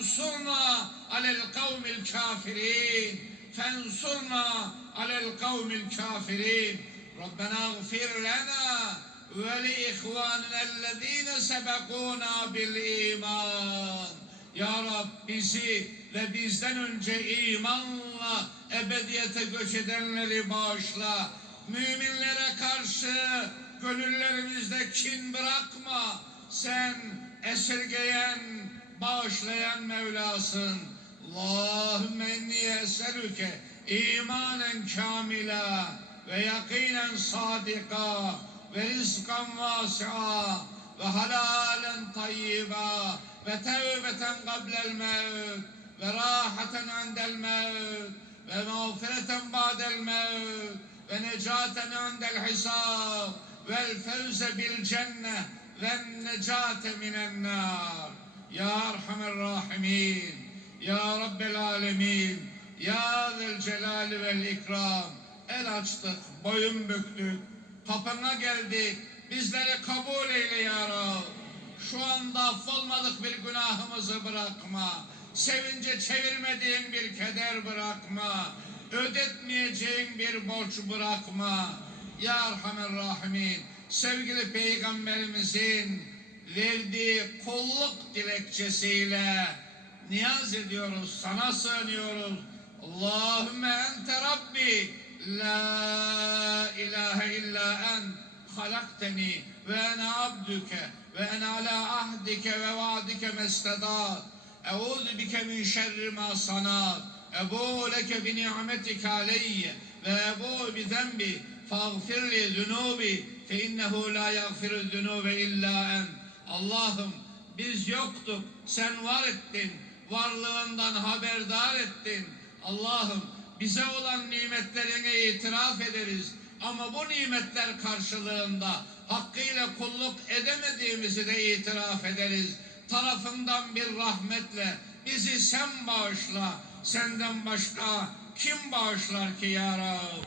fensurna alel kavmil kafirin fensurna alel kavmil kafirin Rabbena gfir lana ve li ihvanellezine sebekuna bil iman Ya Rab bizi ve bizden önce imanla ebediyete göç edenleri bağışla. Müminlere karşı gönüllerimizde kin bırakma. Sen esirgeyen bağışlayan Mevlasın. Allahümme inni eselüke imanen kamila ve yakinen sadika ve rizkan vasi'a ve halalen tayyiba ve tevbeten qablel mevt ve rahaten andel mevt ve mağfireten ba'del mevt ve necaten andel hisab vel fevze bil cenne ve necate minen nar ya erhamer rahimin ya rabbel alemin ya zel celali vel ikram el açtık boyun büktük kapına geldik bizleri kabul eyle ya Rab şu anda affolmadık bir günahımızı bırakma. Sevince çevirmediğin bir keder bırakma. Ödetmeyeceğin bir borç bırakma. Ya Erhamer Rahimin, sevgili Peygamberimizin verdiği kulluk dilekçesiyle niyaz ediyoruz, sana sığınıyoruz. Allahümme ente Rabbi, la ilahe illa ent, halakteni ve ene abdüke ve ene ala ahdike ve vaadike mestedat. Euzu bike min şerri ma sanat. Ebu leke bi ni'metike aleyye ve ebu bi zenbi fagfir li zunubi fe innehu la yagfiru zunube illa en. Allah'ım biz yoktuk, sen var ettin, varlığından haberdar ettin. Allah'ım bize olan nimetlerine itiraf ederiz. Ama bu nimetler karşılığında hakkıyla kulluk edemediğimizi de itiraf ederiz. Tarafından bir rahmetle bizi sen bağışla. Senden başka kim bağışlar ki ya Rab?